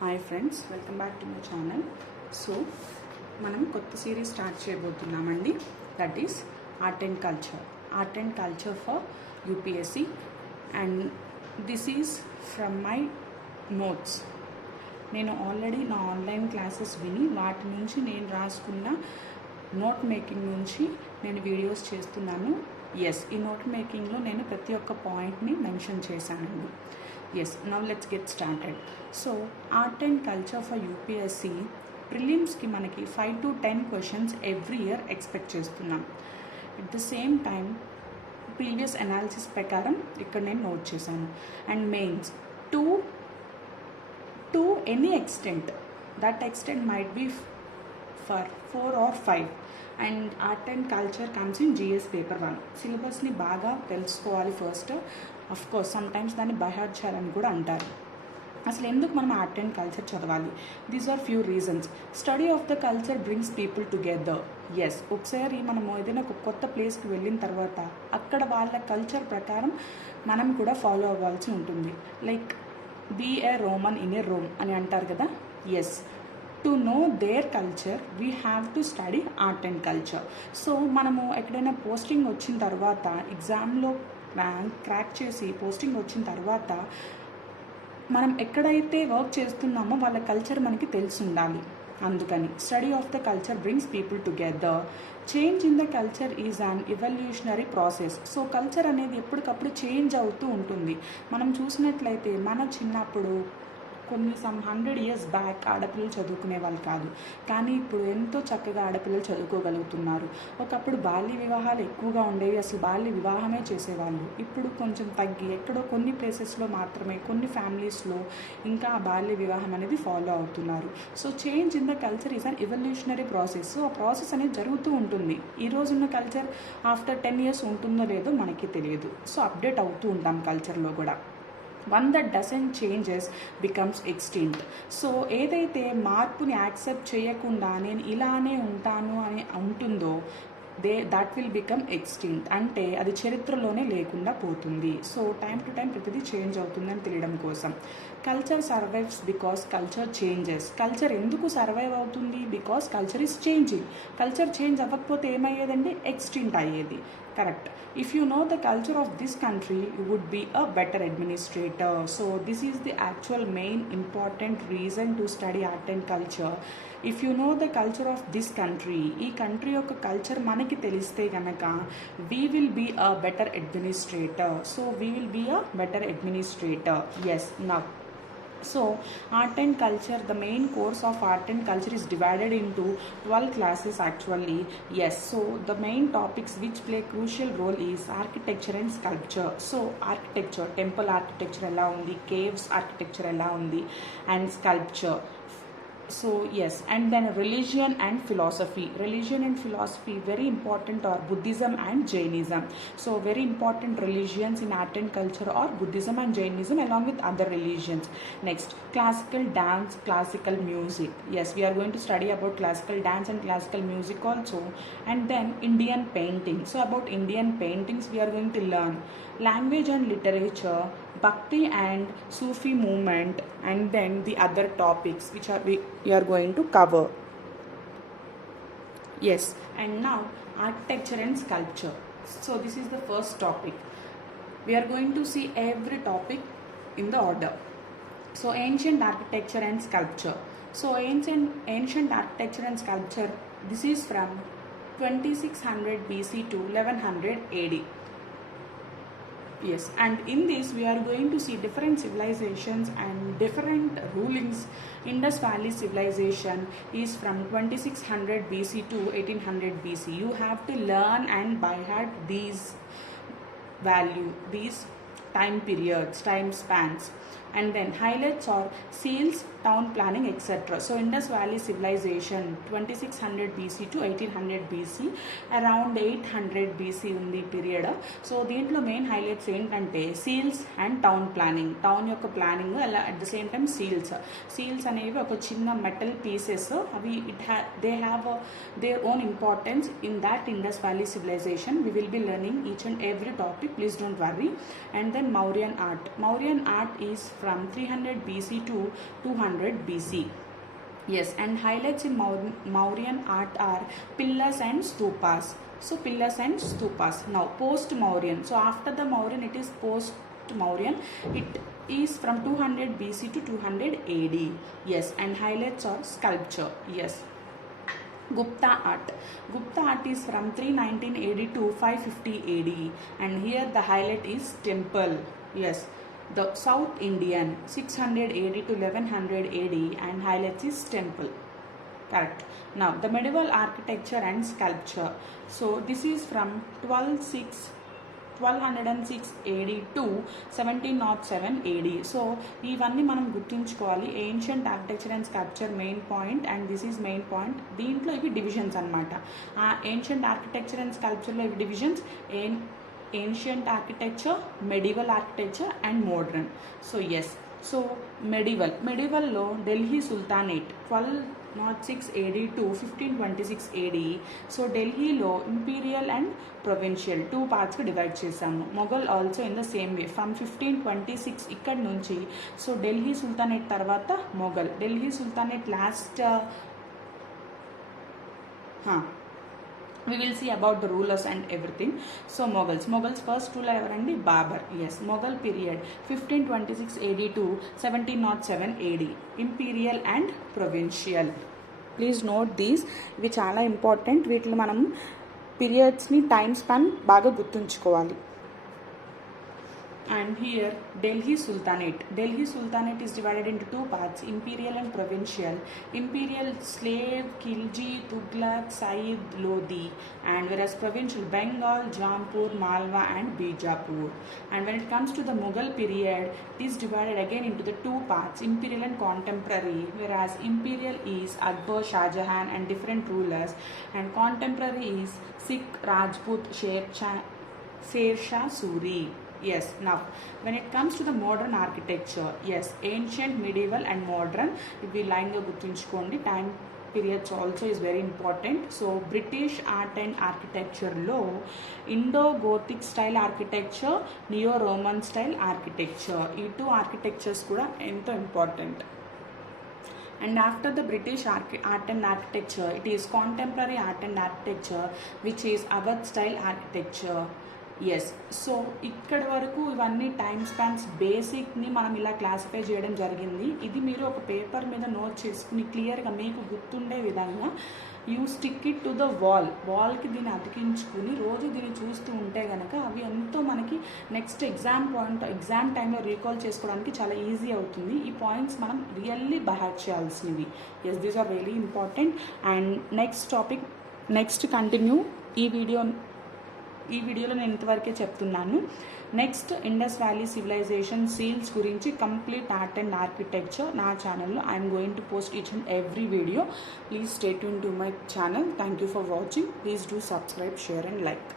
Hi friends, welcome back to my channel. So మనం కొత్త series start చేయబోతున్నామండి. That is art and culture for UPSC. And this is from my notes. నేను already నా online classes విని వాటి నుంచి నేను రాసుకున్న నోట్ మేకింగ్ నుంచి నేను వీడియోస్ చేస్తున్నాను. ఈ నోట్ మేకింగ్లో నేను ప్రతి ఒక్క పాయింట్ని మెన్షన్ చేశానండి. Now let's get started. So art and culture for UPSC prelims ki manaki 5 to 10 questions every year expect చేస్తున్నాం. At the same time previous analysis ప్రకారం ఇక్కడ నేను నోట్ చేశాను. And mains to any extent, that extent might be for 4 or 5. And art and culture comes in GS paper 1. సిలబస్ని బాగా తెలుసుకోవాలి first. Of course some times దాన్ని by heart చేయాలని కూడా అంటారు. అసలు ఎందుకు మనం ఆర్ట్ అండ్ కల్చర్ చదవాలి? These are few reasons. Study of the culture brings people together. ఒకసారి మనము ఏదైనా ఒక కొత్త ప్లేస్కి వెళ్ళిన తర్వాత అక్కడ వాళ్ళ కల్చర్ ప్రకారం మనం కూడా ఫాలో అవ్వాల్సి ఉంటుంది. Like be a Roman in a Rome అని అంటారు కదా. To know their culture we have to study art and culture. So మనము ఎక్కడైనా పోస్టింగ్ వచ్చిన తర్వాత, ఎగ్జామ్లో క్రాక్ చేసి పోస్టింగ్ వచ్చిన తర్వాత మనం ఎక్కడైతే వర్క్ చేస్తున్నామో వాళ్ళ కల్చర్ మనకి తెలిసి ఉండాలి. అందుకని study of the culture brings people together. Change in the culture is an evolutionary process. So culture అనేది ఎప్పటికప్పుడు చేంజ్ అవుతూ ఉంటుంది. మనం చూసినట్లయితే మన చిన్నప్పుడు కొన్ని 100 years బ్యాక్ ఆడపిల్లలు చదువుకునే వాళ్ళు కాదు, కానీ ఇప్పుడు ఎంతో చక్కగా ఆడపిల్లలు చదువుకోగలుగుతున్నారు. ఒకప్పుడు బాల్య వివాహాలు ఎక్కువగా ఉండేవి, అసలు బాల్య వివాహమే చేసేవాళ్ళు. ఇప్పుడు కొంచెం తగ్గి ఎక్కడో కొన్ని ప్లేసెస్లో మాత్రమే, కొన్ని ఫ్యామిలీస్లో ఇంకా ఆ బాల్య వివాహం అనేది ఫాలో అవుతున్నారు. So change in the culture is an evolutionary process. So ఆ ప్రాసెస్ అనేది జరుగుతూ ఉంటుంది. ఈ రోజున్న కల్చర్ ఆఫ్టర్ 10 years ఉంటుందో లేదో మనకి తెలియదు. సో అప్డేట్ అవుతూ ఉంటాం కల్చర్లో కూడా. One that doesn't changes becomes extinct. So ఏదైతే మార్పుని యాక్సెప్ట్ చేయకుండా నేను ఇలానే ఉంటాను అని ఉంటుందో దట్ విల్ బికమ్ ఎక్స్టింక్ట్. అంటే అది చరిత్రలోనే లేకుండా పోతుంది. సో టైం టు టైం ప్రతిదీ చేంజ్ అవుతుందని తెలియడం కోసం. Culture survives because culture changes. Culture ఎందుకు సర్వైవ్ అవుతుంది? Because culture is changing. Culture change అవ్వకపోతే ఏమయ్యేదండి? ఎక్స్టింక్ట్ అయ్యేది. Correct. If you know the culture of this country, you would be a better administrator. So this is the actual main important reason to study art and culture. If you know the culture of this country, ee country యొక్క culture మనకి తెలిస్తే గనక we will be a better administrator. So we will be a better administrator. Now so art and culture, the main course of art and culture is divided into 12 classes actually. So the main topics which play crucial role is architecture and sculpture. So architecture, temple architecture ela undi, caves architecture ela undi, and sculpture. So and then religion and philosophy very important are Buddhism and Jainism. So very important religions in art and culture are Buddhism and Jainism along with other religions. Next, classical dance, classical music. We are going to study about classical dance and classical music also. And then Indian painting. So about Indian paintings we are going to learn language and literature, Bhakti and Sufi movement, and then the other topics which we are going to cover. And now architecture and sculpture. So this is the first topic. We are going to see every topic in the order. So ancient architecture and sculpture. So ancient architecture and sculpture, this is from 2600 BC to 1100 AD. And in this we are going to see different civilizations and different rulings. Indus Valley civilization is from 2600 BC to 1800 BC. You have to learn and by heart these time periods, time spans. And then highlights are seals, town planning, etc. So Indus Valley civilization 2600 BC to 1800 BC, around 800 BC ఉంది period. So దీంట్లో main highlights ఏంటంటే seals and town planning. Town యొక్క planning అలా at the same time seals అనేవి ఒక చిన్న metal pieces. అవి they have their own importance in that Indus valley civilization. We will be learning each and every topic, please don't worry. And then Mauryan art is from 300 BC to 200 BC. Yes, and highlights in Mauryan art are pillars and stupas. So pillars and stupas. Now post-Mauryan. So after the Mauryan, it is post-Mauryan. It is from 200 BC to 200 AD. Yes, and highlights are sculpture. Yes. Gupta art. Gupta art is from 319 AD to 550 AD, and here the highlight is temple. Yes, the South Indian 600 AD to 1100 AD, and highlights is temple. Correct. Now the medieval architecture and sculpture. So this is from 1206 AD to 1707 AD. So ఇవన్నీ మనం గుర్తుంచుకోవాలి. Ancient architecture and sculpture main point, and this is main point. దీంట్లో ఇవి డివిజన్స్ అనమాట. ఆ ancient architecture and స్కల్ప్చర్లో ఇవి divisions ancient architecture, medieval architecture and modern. So yes, so మెడివల్లో Delhi sultanate 1206 AD to 1526 AD. So ఢిల్లీలో ఇంపీరియల్ అండ్ ప్రొవిన్షియల్ 2 పార్ట్స్కి divide చేశాము. Mughal also in the same way from 1526 ఇక్కడ నుంచి. సో ఢిల్లీ సుల్తానేట్ తర్వాత Mughal. Delhi sultanate last we will see about the rulers and everything. So Mughals first ruler evarandi? Babur. Yes, Mughal period 1526 AD to 1707 AD. Imperial and provincial. Please note these. ఇవి చాలా ఇంపార్టెంట్. వీటిలో మనం పీరియడ్స్ని time span బాగా గుర్తుంచుకోవాలి. And here Delhi Sultanate. Delhi Sultanate is divided into 2 parts, imperial and provincial. Imperial slave Khilji, Tughlaq, Said, Lodi, and whereas provincial Bengal, Jampur, Malwa and Bijapur. And when it comes to the Mughal period, it is divided again into the 2 parts, imperial and contemporary, whereas imperial is Akbar, Shah Jahan and different rulers, and contemporary is Sikh, Rajput, Sher Shah Suri. Yes, now when it comes to the modern architecture, yes, ancient, medieval and modern, ivi line ga gurtunchukondi. Time periods also is very important. So British art and architecture lo Indo-Gothic style architecture, Neo-Roman style architecture, ee 2 architectures kuda ento important. And after the British art and architecture, it is contemporary art and architecture, which is Awadh style architecture. Yes, so ఇక్కడ వరకు ఇవన్నీ time spans బేసిక్ని మనం ఇలా క్లాసిఫై చేయడం జరిగింది. ఇది మీరు ఒక పేపర్ మీద నోట్ చేసుకుని క్లియర్గా మీకు గుర్తుండే విధంగా you stick it to the వాల్కి దీన్ని అతికించుకుని రోజు దీన్ని చూస్తూ ఉంటే కనుక అవి ఎంతో మనకి నెక్స్ట్ ఎగ్జామ్ టైంలో రీకాల్ చేసుకోవడానికి చాలా ఈజీ అవుతుంది. ఈ పాయింట్స్ మనం రియల్లీ బైహార్ట్ చేయాల్సినవి. Yes, these are very important. And next continue ఈ వీడియోలో నేను ఇంతవరకే చెప్తున్నాను. Next Indus valley civilization seals గురించి కంప్లీట్ ఆర్ట్ అండ్ ఆర్కిటెక్చర్ నా ఛానల్లో I'm going to post each and every video. Please stay tune to my channel. Thank you for watching. Please do subscribe, share and like.